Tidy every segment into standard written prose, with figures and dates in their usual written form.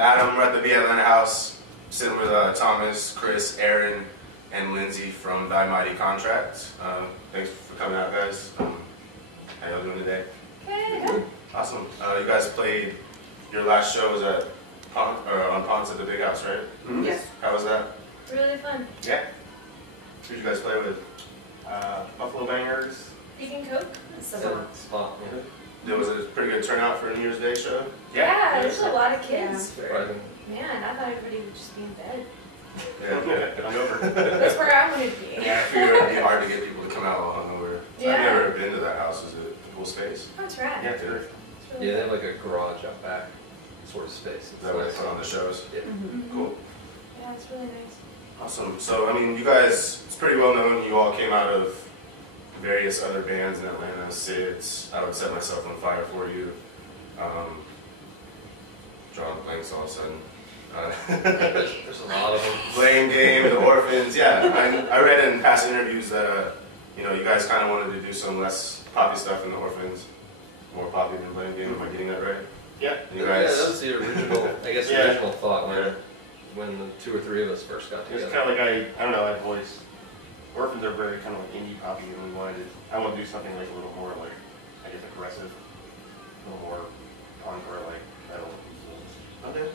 Adam. We're at the Beatlanta house, sitting with Thomas, Chris, Aaron, and Lindsay from Thy Mighty Contract. Thanks for coming out, guys. How y'all doing today? Good. Awesome. You guys played, your last show was at on Ponce at the Big House, right? Mm-hmm. Yes. How was that? Really fun. Yeah. Who did you guys play with? Buffalo Bangers. Vegan Coke. Spot. There was a pretty good turnout for a New Year's Day show. Yeah, there's a lot of kids. Yeah. Man, I thought everybody would just be in bed. Yeah. Hungover. That's where I wanted to be. Yeah, I figured it'd be hard to get people to come out all hungover. Yeah. I've never been to that house. Is it a cool space? Oh, it's rad. Yeah, it's good. It's really Yeah, they fun. have like a garage out back sort of space. Is that where they put on the shows? Yeah. Mm-hmm. Cool. Yeah, it's really nice. Awesome. So, I mean, you guys, it's pretty well known. You all came out of various other bands in Atlanta. SIDS, I Would Set Myself on Fire for You. Drawing blanks all of a sudden. There's a lot of them. Blame Game, The Orphans. Yeah, I read in past interviews that you know, you guys kind of wanted to do some less poppy stuff in The Orphans, more poppy than Blame Game. Am I getting that right? Yeah. You guys, Yeah, that was the original. I guess the original thought when the two or three of us first got It was together. kind of like I don't know. I've always Orphans are very kind of like indie poppy, and I want to do something like a little more like I guess aggressive, a little more punk or like metal. Okay.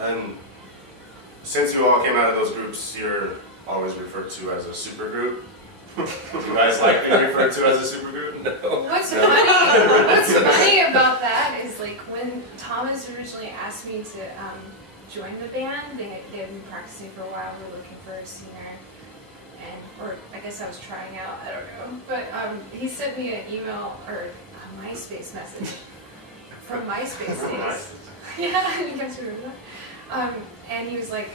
And since you all came out of those groups, you're always referred to as a super group. Do you guys like being referred to as a super group? No. What's funny about that is like when Thomas originally asked me to join the band, they had been practicing for a while. We were looking for a singer, or I guess I was trying out. I don't know. But he sent me an email or a MySpace message from MySpace days. Yeah, you guys remember that? And he was like,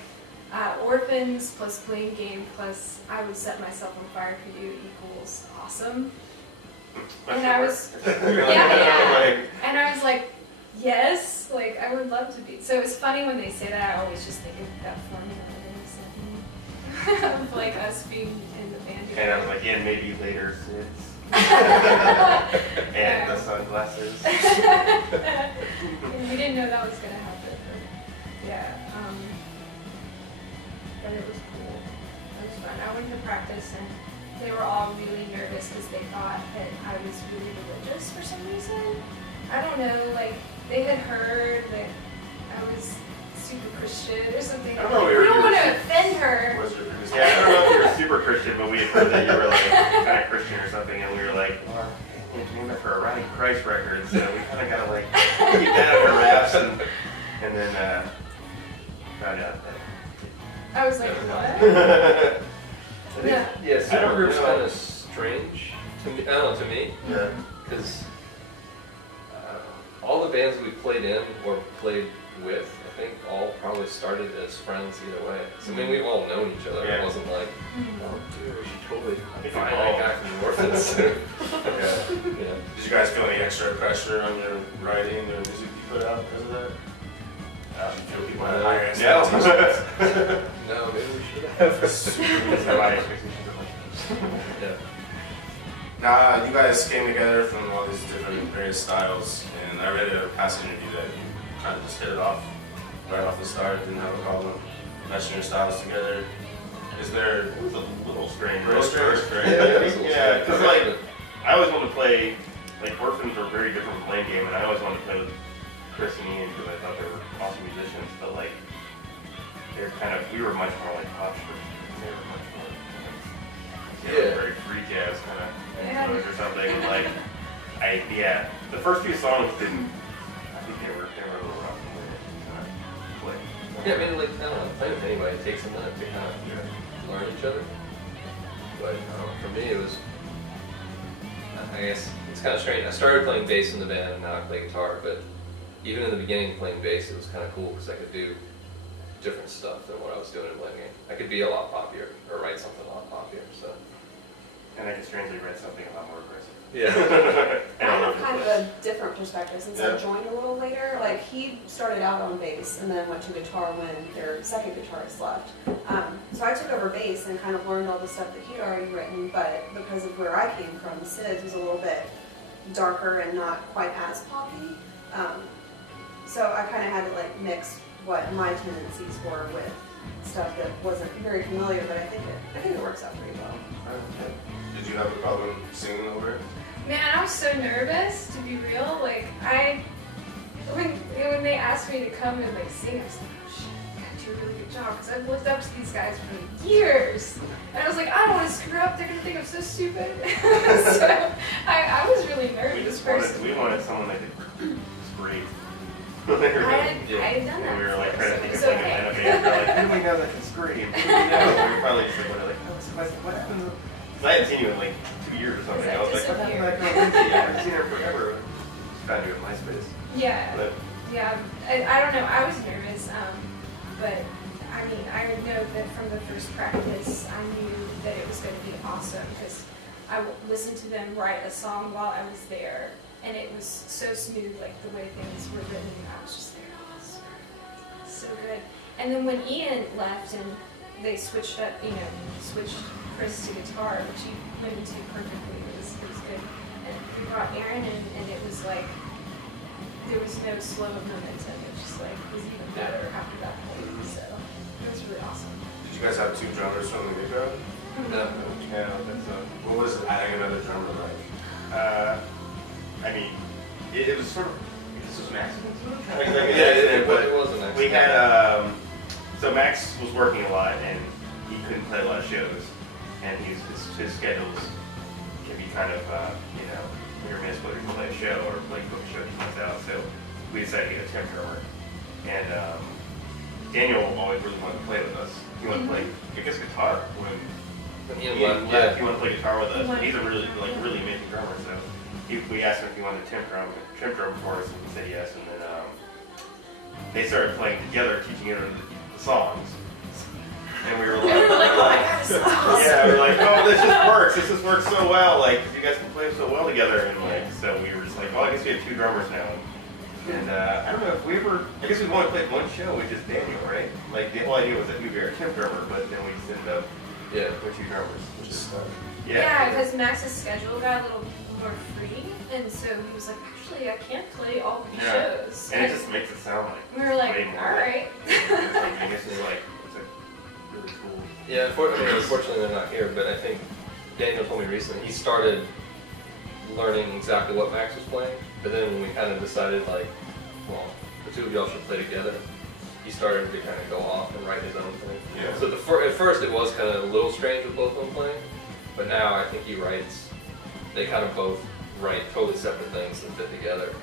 Orphans plus Blame Game plus I Would Set Myself on Fire for You equals awesome. And I was, yeah. And I was like, yes, like I would love to be. So it's funny when they say that. I always just think of that formula that of like us being in the band. And I was like, yeah, maybe later, SIDS. And the sunglasses. We didn't know that was gonna happen. But yeah. But it was cool. It was fun. I went to practice and they were all really nervous because they thought that I was really religious for some reason. I don't know, like they had heard that I was super Christian or something. I don't know, we don't want to offend her. Yeah, I don't know if you were super Christian, but we had heard that you were like kind of Christian or something, and we were like, well, we named it for a Riding Christ record, so we kind of gotta like keep that under wraps, and then found out that. I was like, what? Yeah, supergroup's kind of strange to me. I don't know, to me. Yeah. Because all the bands we played in or played with, I think, all probably started as friends either way. So, I mean, we've all known each other. Yeah. It wasn't like, oh, dude, we should totally If find you that all- guy from the Orphans. Yeah. Did you guys feel any extra pressure on your writing or music you put out because of that? You feel people had higher expectations? No, maybe we should have. That's how my expectations are like. Yeah. Nah, you guys came together from all these different various styles, and I read a past interview that you kind of just hit it off right off the start, didn't have a problem meshing your styles together. Is there It was a little strange. Real strange? Yeah, because like I always wanted to play, like Orphans were very different from Blame Game, and I always wanted to play with Chris and Ian because I thought they were awesome musicians, but like they're kind of, we were much more like pop, they were much more very free jazz kind of influence or something, and like the first few songs didn't, I think they were a little rough to play. Yeah, I mean, like, I don't know, playing with anybody, it takes a minute to kind of learn each other. But for me, it was, I guess, it's kind of strange. I started playing bass in the band, and now I play guitar, but even in the beginning playing bass, it was kind of cool because I could do different stuff than what I was doing in Blame Game. I could be a lot poppier, or write something a lot poppier, so. And I could strangely read something a lot more aggressive. Yeah. I have kind of a different perspective since I joined a little later. Like he started out on bass and then went to guitar when their second guitarist left. So I took over bass and kind of learned all the stuff that he'd already written, but because of where I came from, SIDS was a little bit darker and not quite as poppy. So I kind of had to like mix what my tendencies were with stuff that wasn't very familiar, but I think it works out pretty well. Did you have a problem singing over it? Man, I was so nervous, to be real. Like, when they asked me to come and like sing, I was like, oh shit, I gotta do a really good job, because I've looked up to these guys for years. And I was like, I don't want to screw up, they're gonna think I'm so stupid. So I was really nervous. We wanted someone that could scream. I had done that. We were like trying to think of It's like okay. a band. We're like, who do we know that can scream? Who do we know? We were probably just like, what happened? Because I hadn't seen you in like 2 years or something. I was like, what happened to that girl Lindsay? I haven't seen her forever. Just found you at MySpace. Yeah. But, Yeah, I don't know. I was nervous, but I mean, I know that from the first practice, I knew that it was going to be awesome because I listened to them write a song while I was there, and it was so smooth, like the way things were written. I was just there, oh, it's perfect, so good. And then when Ian left and they switched up, switched Chris to guitar, which he went into perfectly. It was good. And we brought Aaron in, and it was like, there was no slow momentum. It just like was even better after that point. So it was really awesome. Did you guys have 2 drummers from the get-go? No. yeah, that's What was adding another drummer like? I mean, it was sort of, this was an accident sort of? It was an accident. We had, so Max was working a lot and he couldn't play a lot of shows. And his schedules can be kind of, hit or miss whether he can play a show or like book a show he wants out. So we decided to get a temp drummer. And Daniel always really wanted to play with us. He wanted to play, I guess, guitar when Ian he left. he wanted to play guitar with us. And he's a really amazing drummer. So we asked him if he wanted a temp drum for us, and he said yes. And then they started playing together, teaching him the songs. And we were like, oh my God, this is awesome. yeah, we were like, oh, this just works. This just works so well. Like, you guys can play so well together. And like, so we were just like, well, I guess we have 2 drummers now. And I don't know if we ever, I guess we only played one show with just Daniel, right? Like, the whole idea was that we'd be our temp drummer, but then we just ended up with 2 drummers. Which is Yeah, because Max's schedule got a little more free, and so he was like, actually, I can't play all 3 shows. And it just makes it sound like we were like, way more. all right. I guess it's like really cool. Yeah, unfortunately they're not here, but I think Daniel told me recently he started learning exactly what Max was playing, but then when we kind of decided like, well, the 2 of y'all should play together, he started to kind of go off and write his own thing. Yeah. So at first it was kind of a little strange with both of them playing, but now I think they kind of both write totally separate things that fit together.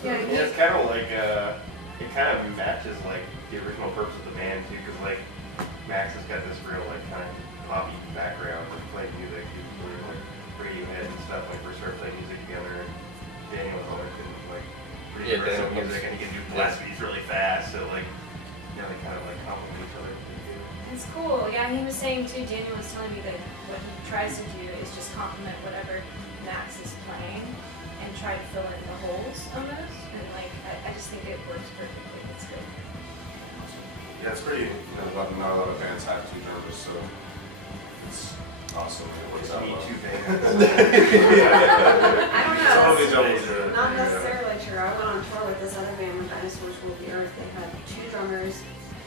So, Yeah, it's kind of like, it kind of matches like the original purpose of the band too, because like Max has got this real like kind of poppy background with playing music. He was really like Radiohead and stuff when we first started playing music together. And Daniel was always been like pretty aggressive music, and he can do blast beats really fast. So like, they kind of like complement each other. It's cool. Yeah, he was saying too, Daniel was telling me that what he tries to do is just complement whatever Max is playing and try to fill in the holes almost. And like, I just think it works perfectly. It's good. Yeah, it's pretty, not a lot of bands have 2 drummers, so it's awesome. It works out well. 2 bands. I don't know. Some of That's these drummers are not necessarily true. I went on tour with this other band, when Dinosaurs Rule the Earth. They had 2 drummers,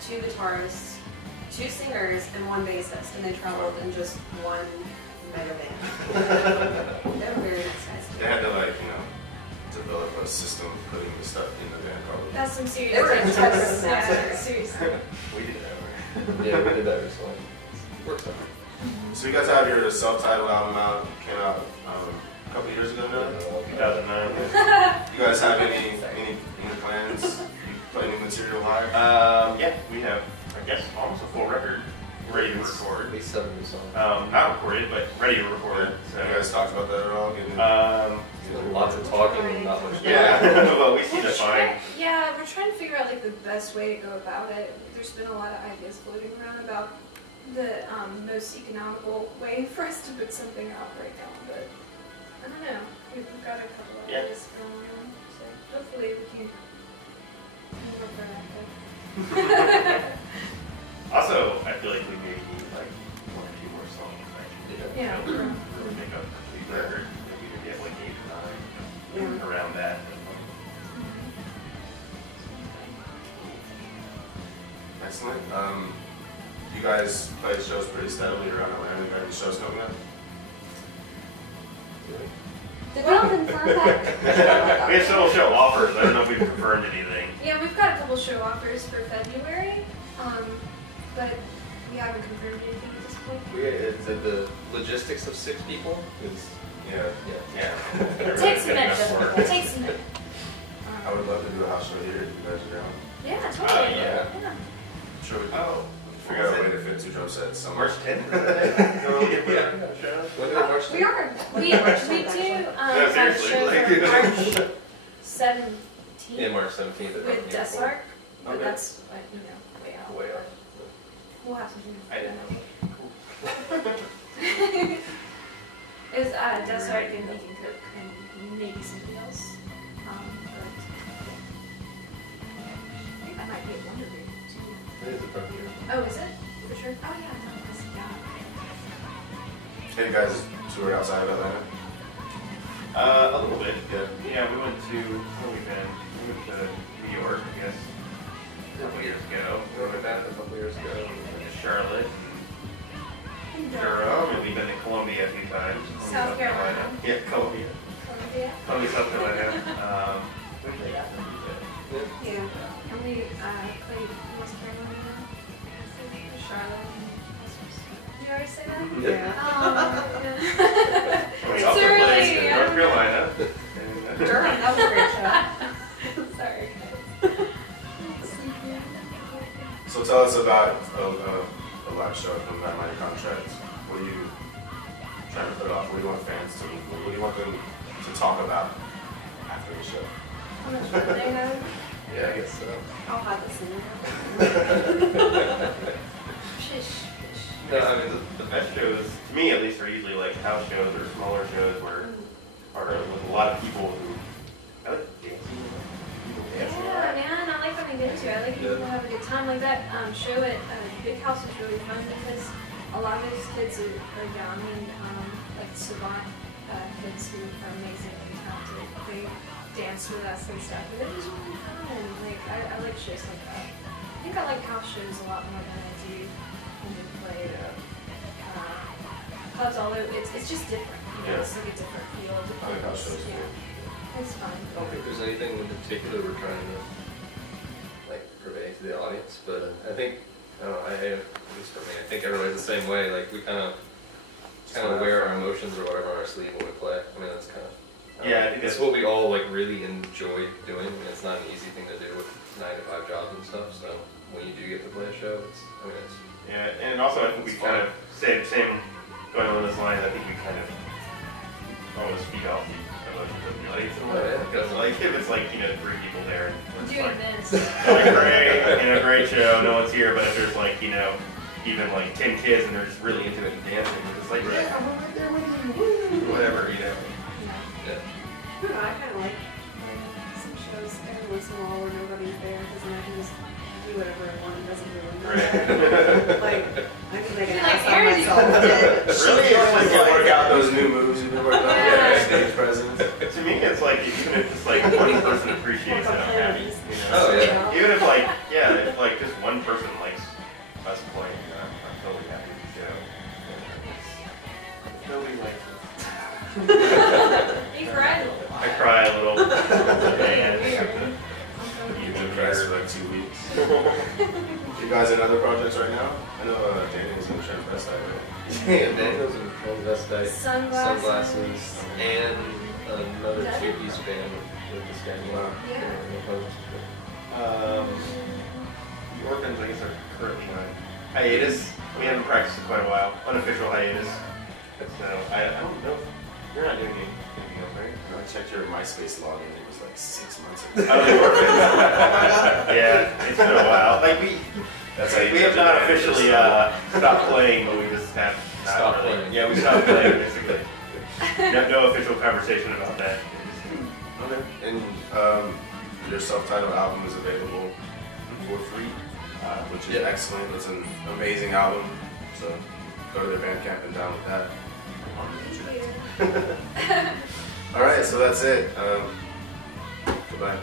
2 guitarists, 2 singers, and 1 bassist, and they traveled in just 1 mega band. They were very nice guys. They had to develop a system putting the stuff in the band probably. That's some serious They were in touch with the Yeah, masters. seriously. We did that. yeah, we did that recently. Works out. So you guys have your self-titled album out, came out a couple years ago now. 2009. You guys have any plans? Play new material live? Yeah, we have, I guess, almost a full record ready to record. At least 7 new songs. Not recorded, but ready to record. So, you guys talked about that at all? Lots of talking, not much. yeah, well, we see the fine. Yeah, we're trying to figure out like the best way to go about it. There's been a lot of ideas floating around about the most economical way for us to put something out right now, but I don't know. We've got a couple of ideas going on, so hopefully we can work around it. Also, I feel like we maybe need like 1 or 2 more songs. Actually, Yeah. to really make a complete record. Maybe we could get like 8 or 9 around that. Excellent. You guys play shows pretty steadily around Atlanta. You got any shows coming up? Did we all confirm that? We have several show offers. I don't know if we've confirmed anything. Yeah, we've got a couple show offers for February, but we haven't confirmed anything at this point. The logistics of 6 people is Yeah. It takes a minute. It takes a minute. I would love to do a house show here if you guys are down. Yeah, totally. Yeah. Sure we can. Figure out a way to fit 2 drum sets somewhere. March 10th. Yeah. when did March We are. We do have a seriously, show like- for March 17th Yeah, March 17th. with Desark, but Okay. that's way out. Way out. We'll have to do I didn't know. It was Desark and Deacon Cook and maybe somebody else. But I think that might be a Wonder Beer too. It is a premiere. Oh, is it? For sure? Oh yeah, no, that's Hey, you guys toured outside of Atlanta? A little bit. Yeah. Yeah, we went to, where we been? We went to New York, I guess, a couple years ago. We went back a couple years ago. We went to Charlotte, And, Durham, and we've been to Columbia a few times. South Carolina. Yeah, Columbia. Columbia. Columbia, South Carolina. Where did they got them? Yeah. And we played North Carolina, Charlotte. Did you already say that? Yeah. Oh, yeah. We It's also early, played in I North don't Carolina. Durham, that was a great show. Sorry. So tell us about a live show from that minor contract. What are you trying to put off? What do you want fans to? What do you want them to talk about after the show? How much fun they have. Yeah, I guess so. I'll hide this in there. Shish. No, I mean, the best shows, to me at least, are usually like house shows or smaller shows where are with a lot of people who, I like dancing. People dancing. Yeah, man, I like when I get to it. I like when people have a good time. Like that show at Big House was really fun because a lot of those kids are young and like savant kids who are amazingly talented. They dance with us and stuff. But it was really fun. Like I like shows like that. I think I like house shows a lot more than I do when we play clubs. Although it's just different. You know, Yeah. it's like a different feel. I like house shows too. Yeah, it's fun. I don't think there's anything in particular we're trying to like convey to the audience, but I think at least for me, I think everybody's the same way. Like we kind of wear our emotions or whatever on our sleeve when we play. I mean, that's kind of Yeah, I think it's what we all like really enjoy doing. I mean, it's not an easy thing to do with 9-to-5 jobs and stuff. So when you do get to play a show, it's Yeah, and also I think we kind of same going on this line. I think we kind of almost feed off the emotions of the audience in a way. Because like if it's like 3 people there, and it's Doing like, this. like great, great show, no one's here, but if there's like even like 10 kids and they're just really into it and dancing, we're just like yeah, I'm right there with you, whatever, Yeah. I kind of like some shows every once in a while where nobody's there because then I can just do whatever I want. It doesn't really matter. Like, I can make an Like ass out of Aaron- myself. Really? Like you work out those new moves you've been working on, Yeah. stage presence. To me, it's like even if just like one person appreciates it, I'm happy. Oh, yeah. Even if if like just one person likes us playing, I'm totally happy with the show. Nobody likes it. You cried a little. I cry a little. And I have to You've been pressed for like 2 weeks. You guys in other projects right now? I know Daniel's in Transvestite, right? Yeah, Daniel's in Transvestite, Sunglasses. and another 2-piece band with this guy. Wow. Yeah. The Orphans, I guess, are currently on hiatus. We haven't practiced in quite a while. Unofficial hiatus. So I don't know. You're not doing anything else, right? I checked your MySpace login, it was like 6 months ago. Oh, the Orphans. Yeah, it's been a while. Like That's how you we have check not your officially MySpace. stopped playing, but we just have not Stopped really. playing. Yeah, we stopped playing basically. No official conversation about that. Okay. And your self-titled album is available for free, which is excellent. It's an amazing album. So go to their Bandcamp and download that. All right, so that's it. Goodbye.